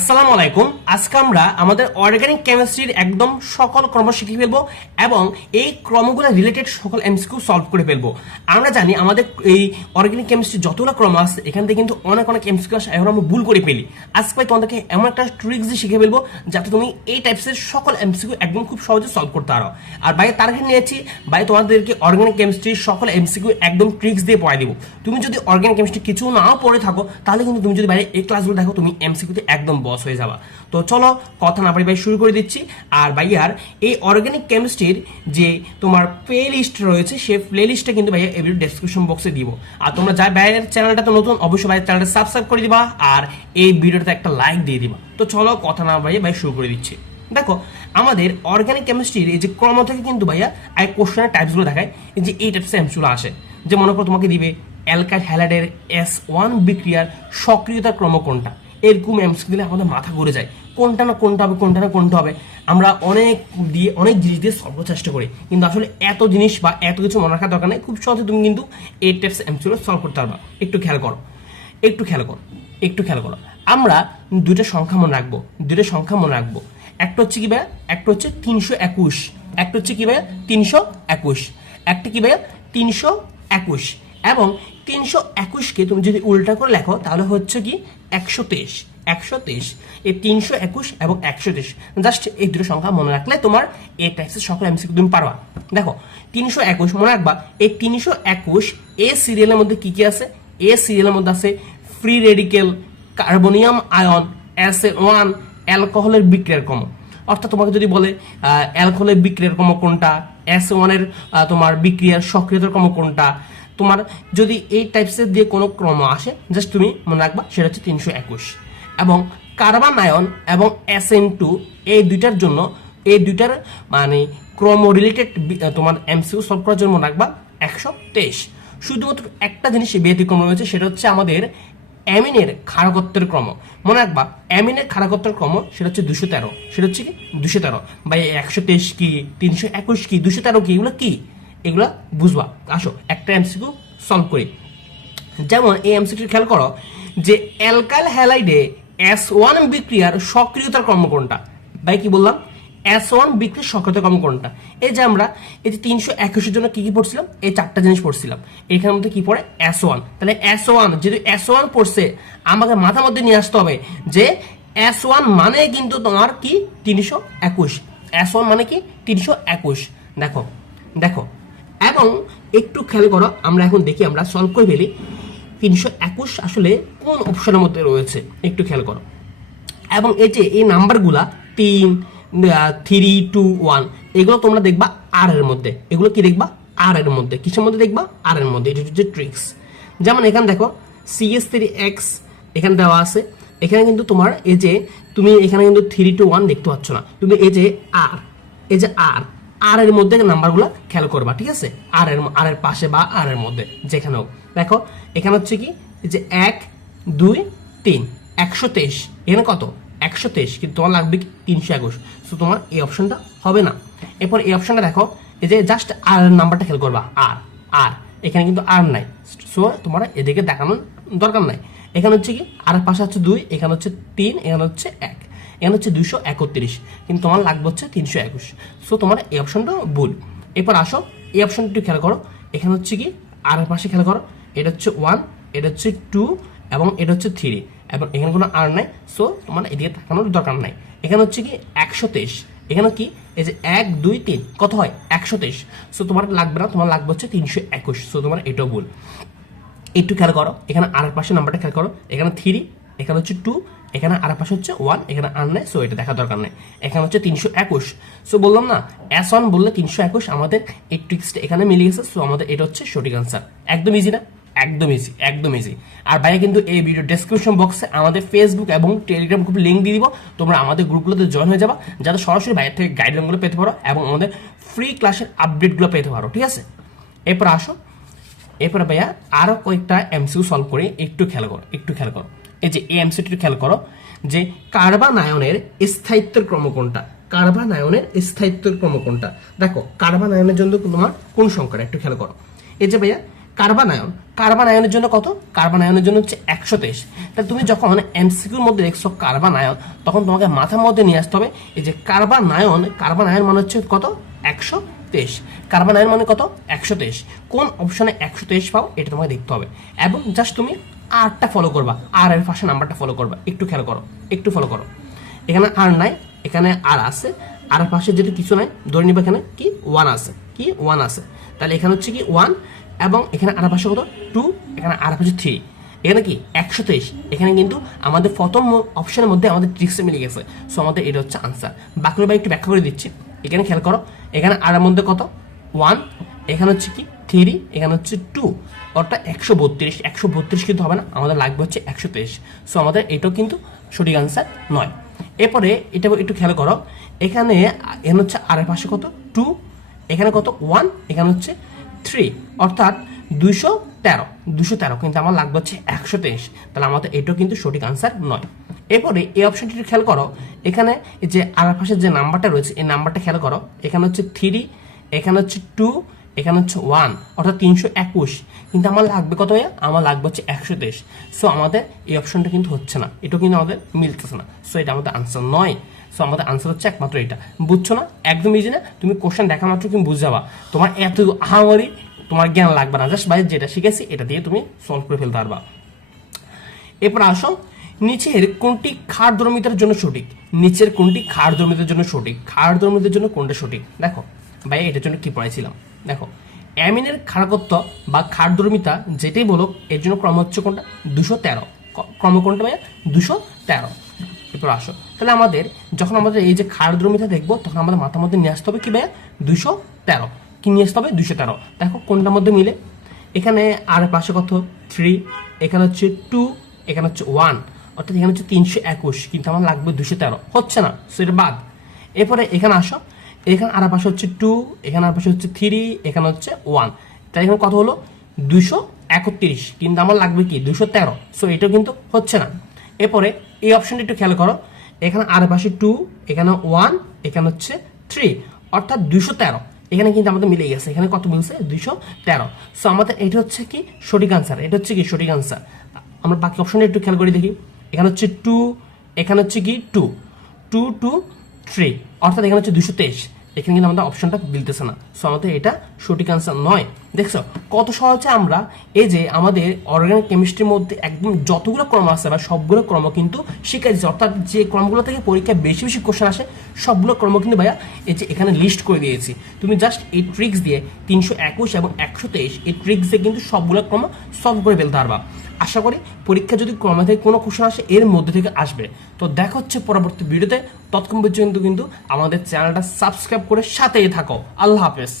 আসসালামু আলাইকুম। আজকে আমরা আমাদের অর্গানিক কেমিস্ট্রির একদম সকল ক্রম শিখে ফেলব এবং এই ক্রমগুলো রিলেটেড সকল এমসিকিউ সলভ করে ফেলব। আমরা জানি আমাদের এই অর্গানিক কেমিস্ট্রি যতগুলো ক্রম আছে, এখান থেকে কিন্তু অনেক অনেক এমসিকিউ আসে এখন আমরা ভুল করে ফেলি। আজকে তোমাদেরকে এমন একটা ট্রিক্স দিয়ে শিখে ফেলব যাতে তুমি এই টাইপসের সকল এমসিকিউ একদম খুব সহজে সলভ করতে পারো। আর ভাই টার্গেট নিয়েছি, ভাই, তোমাদেরকে অর্গানিক কেমিস্ট্রির সকল এমসিকিউ একদম ট্রিক্স দিয়ে পড়াই দিব। তুমি যদি অর্গানিক কেমিস্ট্রি কিছু নাও পড়ে থাকো, তাহলে কিন্তু তুমি যদি বাইরে এই ক্লাসগুলো দেখো, তুমি এমসিকিউতে একদম বস হয়ে যাবা। তো চলো, কথা না পারি ভাই, শুরু করে দিচ্ছি। আর ভাইয়ার এই অর্গানিক কেমিস্ট্রির যে তোমার প্লে লিস্ট রয়েছে সেই প্লে লিস্টটা কিন্তু ভাইয়া এই ডেসক্রিপশন বক্সে দিব। আর তোমরা যাই ভাইয়ের চ্যানেলটা তো নতুন, অবশ্যই ভাইয়ের চ্যানেলটা সাবস্ক্রাইব করে দিবা আর এই ভিডিওটাতে একটা লাইক দিয়ে দিবা। তো চলো, কথা না ভাই ভাই, শুরু করে দিচ্ছি। দেখো, আমাদের অর্গানিক কেমিস্ট্রির এই যে ক্রম থেকে কিন্তু ভাইয়া এই কোশ্চেনের টাইপসগুলো দেখায় যে এই টাইপসের এমসগুলো আসে। যে মনে করো তোমাকে দিবে অ্যালকাইল হ্যালাইডের এস ওয়ান বিক্রিয়ার সক্রিয়তার ক্রম কোনটা এরকম এমসি দিলে আমাদের মাথা ঘুরে যায়। কোনটা না কোনটা হবে, কোনটা না কোনটা হবে, আমরা অনেক দিয়ে, অনেক জিনিস দিয়ে সলভ চেষ্টা করি। কিন্তু আসলে এত জিনিস বা এত কিছু মনে রাখার দরকার নেই, খুব সহজে তুমি কিন্তু এই টাইপস এমসিগুলো সলভ করতে পারবা। একটু খেয়াল করো, একটু খেয়াল করো, একটু খেয়াল করো। আমরা দুইটা সংখ্যা মনে রাখব, দুইটা সংখ্যা মনে রাখব। একটা হচ্ছে কি ভাইয়া? একটা হচ্ছে তিনশো একুশ। একটা হচ্ছে কি ভাইয়া? তিনশো একুশ। একটা কি ভাইয়া? তিনশো একুশ। এবং তিনশো একুশকে তুমি যদি উল্টা করে লেখো, তাহলে হচ্ছে কি একশো তেইশ একশো তেইশ। এই তিনশো একুশ এবং একশো তেইশ। জাস্ট এই দুটো সংখ্যা মনে রাখলে তোমার এই টাইপসের সকল এমসিকিউ তুমি পারবা। দেখো, তিনশো একুশ, মনে রাখবা, এই তিনশো একুশ এ সিরিয়ালের মধ্যে কি কি আছে? এ সিরিয়ালের মধ্যে আছে free radical carbonium ion S one অ্যালকোহলের বিক্রিয়ার কম। অর্থাৎ তোমাকে যদি বলে অ্যালকোহলের বিক্রিয়ার কম কোনটা এস ওয়ানের তোমার বিক্রিয়ার সক্রিয়তার কম কোনটা তোমার যদি এই টাইপসের দিয়ে কোনো ক্রম আসে জাস্ট তুমি মনে রাখবা সেটা হচ্ছে তিনশো একুশ। এবং কার্বান আয়ন এবং এস এন টু এই দুইটার জন্য, এই দুইটার মানে ক্রম রিলেটেড তোমার এমসিউ সলভ করার জন্য মনে রাখবা একশো তেইশ। শুধুমাত্র একটা জিনিস ব্যতিক্রম রয়েছে, সেটা হচ্ছে আমাদের অ্যামিনের ক্ষারকত্বের ক্রম। মনে রাখবা, অ্যামিনের ক্ষারকত্বের ক্রম সেটা হচ্ছে দুশো তেরো। সেটা হচ্ছে কি? দুশো তেরো। বা একশো তেইশ কি, তিনশো একুশ কি, দুশো তেরো কি, এগুলো কি? এগুলো বুঝবা। আসো, একটা এমসিকিউ সলভ করি। যেমন এই এমসিকিউ খেয়াল করো যে অ্যালকাইল হ্যালাইডে এস ওয়ান বিক্রিয়ার সক্রিয়তার ক্রম কোনটা? ভাই, কি বললাম? এস ওয়ান বিক্রির সক্রিয়তা ক্রম কোনটা? এই যে আমরা এই যে তিনশো একুশের জন্য কি কি পড়ছিলাম? এই চারটা জিনিস পড়ছিলাম। এখানের মধ্যে কি পড়ে? এস ওয়ান তাহলে এস ওয়ান যদি এস ওয়ান পড়ছে, আমাকে মাথার মধ্যে নিয়ে আসতে হবে যে এস ওয়ান মানে কিন্তু তোমার কি? তিনশো একুশ। এস ওয়ান মানে কি? তিনশো একুশ। দেখো দেখো। এবং একটু খেয়াল করো, আমরা এখন দেখি আমরা সলভ করে ফেলি। তিনশো একুশ আসলে কোন অপশনের মধ্যে রয়েছে? একটু খেয়াল করো। এবং এই যে এই নাম্বারগুলা তিন থ্রি টু ওয়ান এগুলো তোমরা দেখবা আর এর মধ্যে। এগুলো কি দেখবা? আর এর মধ্যে। কিসের মধ্যে দেখবা? আর এর মধ্যে। এটা হচ্ছে ট্রিক্স যেমন এখানে দেখো সিএস থ্রি এক্স এখানে দেওয়া আছে। এখানে কিন্তু তোমার এই যে, তুমি এখানে কিন্তু থ্রি টু ওয়ান দেখতে পাচ্ছ না। তুমি এই যে আর এই যে আর আর এর মধ্যে নাম্বারগুলো খেয়াল করবা, ঠিক আছে? আর এর আর এর পাশে বা আর এর মধ্যে, যেখানে হোক। দেখো, এখানে হচ্ছে কি? যে এক, দুই, তিন, একশো তেইশ। এখানে কত? একশো তেইশ, কিন্তু তোমার লাগবে কি? তিনশো একুশ। তো তোমার এই অপশনটা হবে না। এরপর এই অপশনটা দেখো, এই যে জাস্ট আর নাম্বারটা খেয়াল করবা, আর আর। এখানে কিন্তু আর নাই। সো তোমার এদিকে দেখানোর দরকার নাই। এখানে হচ্ছে কি? আর পাশে হচ্ছে দুই, এখানে হচ্ছে তিন, এখানে হচ্ছে এক। এখানে হচ্ছে দুশো একত্রিশ, কিন্তু তোমার লাগবে হচ্ছে তিনশো একুশ। সো তোমার এই অপশনটা ভুল। এরপর আসো, এই অপশনটা একটু খেয়াল করো। এখানে হচ্ছে কি, আর পাশে খেয়াল করো, এটা হচ্ছে ওয়ান এটা হচ্ছে টু এবং এটা হচ্ছে থ্রি এবং এখানে কোনো আর নাই সো তোমার এদিকে তাকানোর দরকার নাই। এখানে হচ্ছে কি, একশো তেইশ। এখানে কি, এই যে এক, দুই, তিন, কত হয়? একশো তেইশ। সো তোমার লাগবে না, তোমার লাগবে হচ্ছে তিনশো একুশ। সো তোমার এটাও ভুল। একটু খেয়াল করো, এখানে আর পাশে নাম্বারটা খেয়াল করো। এখানে থ্রি এখানে হচ্ছে টু এখানে আর পাশে হচ্ছে ওয়ান এখানে আর নেই সো এটা দেখা দরকার নেই। এখানে হচ্ছে তিনশো একুশ। সো বললাম না এস ওয়ান বললে তিনশো একুশ, আমাদের এই ট্রিক্সটা এখানে মিলে গেছে সো আমাদের এটা হচ্ছে সঠিক আনসার একদম ইজি না? একদম ইজি একদম ইজি আর ভাইয়া কিন্তু এই ভিডিও ডেসক্রিপশন বক্সে আমাদের ফেসবুক এবং টেলিগ্রাম গ্রুপ লিঙ্ক দিয়ে দিব। তোমরা আমাদের গ্রুপগুলোতে জয়েন হয়ে যাবা, যাতে সরাসরি ভাইয়ের থেকে গাইডলাইনগুলো পেতে পারো এবং আমাদের ফ্রি ক্লাসের আপডেটগুলো পেতে পারো, ঠিক আছে? এরপর আসো। এরপরে ভাইয়া আরও কয়েকটা এমসিউ সলভ করে, একটু খেয়াল করো, একটু খেয়াল করো। এই যে এমসিউটি খেয়াল করো যে কার্বান আয়নের স্থায়িত্বের ক্রম কোনটা? কার্বান আয়নের স্থায়িত্বের ক্রম কোনটা? দেখো কার্বান আয়নের জন্য তোমার কোন সংখ্যাটা একটু খেয়াল করো। এই যে ভাইয়া কার্বন আয়ন আয়নের জন্য কত? কার্বন আয়নের জন্য হচ্ছে একশো তেইশ। তাহলে তুমি যখন এমসিকিউর মধ্যে দেখছ কার্বন আয়ন তখন তোমাকে মাথার মধ্যে নিয়ে আসতে হবে, এই যে কার্বন আয়ন আয়ন মানে হচ্ছে কত? একশো তেইশ। কার্বন আয়ন মানে কত? একশো তেইশ। কোন অপশনে একশো তেইশ পাও, এটা তোমাকে দেখতে হবে। এবং জাস্ট তুমি আরটা ফলো করবা। আর এর পাশে নাম্বারটা ফলো করবা। একটু খেয়াল করো। একটু ফলো করো। এখানে আর নাই, এখানে আর আছে। আর পাশে যেটা কিছু নাই, ধরে নিবা এখানে কি ওয়ান আছে। কি ওয়ান আছে। তাহলে এখানে হচ্ছে কি ওয়ান এবং এখানে আর পাশে কত? টু এখানে আর পাশে থ্রি এখানে কি? একশো তেইশ। এখানে কিন্তু আমাদের প্রথম অপশনের মধ্যে আমাদের ট্রিক্সে মিলে গেছে। সো আমাদের এটা হচ্ছে আনসার বাকিগুলো বা একটু ব্যাখ্যা করে দিচ্ছি। এখানে খেয়াল করো। এখানে আর মধ্যে কত? ওয়ান এখানে হচ্ছে কি থ্রি এখানে হচ্ছে টু অর্থাৎ একশো বত্রিশ একশো বত্রিশ কিন্তু হবে না, আমাদের লাগবে হচ্ছে একশো তেইশ। সো আমাদের এটাও কিন্তু সঠিক আনসার নয়। এরপরে এটা একটু খেয়াল করো, এখানে এখানে হচ্ছে আরের পাশে কত? টু এখানে কত? ওয়ান এখানে হচ্ছে থ্রি অর্থাৎ দুইশো তেরো দুশো তেরো কিন্তু আমার লাগবে হচ্ছে একশো তেইশ। তাহলে আমাদের এটাও কিন্তু সঠিক আনসার নয়। এরপরে এই অপশনটি একটু খেয়াল করো, এখানে যে আর পাশের যে নাম্বারটা রয়েছে, এই নাম্বারটা খেয়াল করো, এখানে হচ্ছে থ্রি এখানে হচ্ছে টু এখানে হচ্ছে ওয়ান অর্থাৎ তিনশো একুশ। কিন্তু আমার লাগবে কত ভাইয়া? আমার লাগবে হচ্ছে একশো তেইশ। সো আমাদের এই অপশনটা কিন্তু হচ্ছে না। এটাও কিন্তু আমাদের মিলতেছে না। সো এটা আমাদের আনসার নয়। সো আমাদের আনসার হচ্ছে একমাত্র এটা। বুঝছ না? একদম ইজি না। তুমি কোশ্চেন দেখা মাত্র তুমি বুঝে যাবা তোমার এত আহামারি তোমার জ্ঞান লাগবে না। জাস্ট বাইরে যেটা শিখেছি, এটা দিয়ে তুমি সলভ করে ফেলতে পারবা। এরপর আসো নিচের কোনটি ক্ষার দ্রমিতার জন্য সঠিক? নিচের কোনটি ক্ষার দ্রমিতার জন্য সঠিক? ক্ষার দ্রমিতার জন্য কোনটা সঠিক? দেখো ভাই এটার জন্য কি পড়াইছিলাম? দেখো, অ্যামিনের ক্ষারকত্ব বা ক্ষার দ্রমিতা যেটাই বলো এর জন্য ক্রম হচ্ছে কোনটা? দুশো তেরো। ক্রম কোনটা ভাইয়া? দুশো তেরো। এরপর আসো। তাহলে আমাদের, যখন আমাদের এই যে ক্ষারদ্রমিতা দেখব, তখন আমাদের মাথার মধ্যে নিয়ে আসতে হবে কি ভাইয়া? দুশো তেরো। কি নিয়ে আসতে হবে? দুশো তেরো। দেখো, কোনটার মধ্যে মিলে? এখানে আর পাশে কত? থ্রি। এখানে হচ্ছে টু। এখানে হচ্ছে ওয়ান। অর্থাৎ এখানে হচ্ছে তিনশো একুশ। কিন্তু আমার লাগবে দুশো তেরো। হচ্ছে না। সেটা বাদ। এরপরে এখানে আসো। এখানে আর পাশে হচ্ছে টু এখানে আর পাশে হচ্ছে থ্রি এখানে হচ্ছে ওয়ান তাই এখানে কত হলো? দুশো একত্রিশ। কিন্তু আমার লাগবে কি? দুশো তেরো। সো এটাও কিন্তু হচ্ছে না। এরপরে এই অপশনটা একটু খেয়াল করো। এখানে আর পাশে টু এখানে ওয়ান এখানে হচ্ছে থ্রি অর্থাৎ দুশো তেরো। এখানে কিন্তু আমাদের মিলে গেছে। এখানে কত মিলছে? দুশো তেরো। সো আমাদের এটা হচ্ছে কি? সঠিক আনসার এটা হচ্ছে কি? সঠিক আনসার আমরা বাকি অপশনটা একটু খেয়াল করে দেখি। এখানে হচ্ছে টু এখানে হচ্ছে কি? টু টু টু থ্রি অর্থাৎ এখানে হচ্ছে দুশো তেইশ। এখানে কিন্তু আমাদের অপশনটা মিলতেছে না। সো আমাদের এটা সঠিক আনসার নয়। দেখছ, কত সহজে আমরা এই যে আমাদের অর্গানিক কেমিস্ট্রির মধ্যে একদম যতগুলো ক্রম আছে বা সবগুলো ক্রম কিন্তু শিখে দিচ্ছে। অর্থাৎ যে ক্রমগুলো থেকে পরীক্ষায় বেশি বেশি কোশ্চেন আসে, সবগুলো ক্রম কিন্তু ভাইয়া এই যে এখানে লিস্ট করে দিয়েছি। তুমি জাস্ট এই ট্রিক্স দিয়ে তিনশো একুশ এবং একশো তেইশ, এই ট্রিক্স দিয়ে কিন্তু সবগুলো ক্রম সলভ করে ফেলতে পারবা। আশা করি পরীক্ষা যদি ক্রমে থেকে কোনো কোশ্চেন আসে, এর মধ্যে থেকে আসবে। তো দেখা হচ্ছে পরবর্তী ভিডিওতে তৎক্ষণ পর্যন্ত কিন্তু আমাদের চ্যানেলটা সাবস্ক্রাইব করে সাথেই থাকো। আল্লাহ হাফেজ।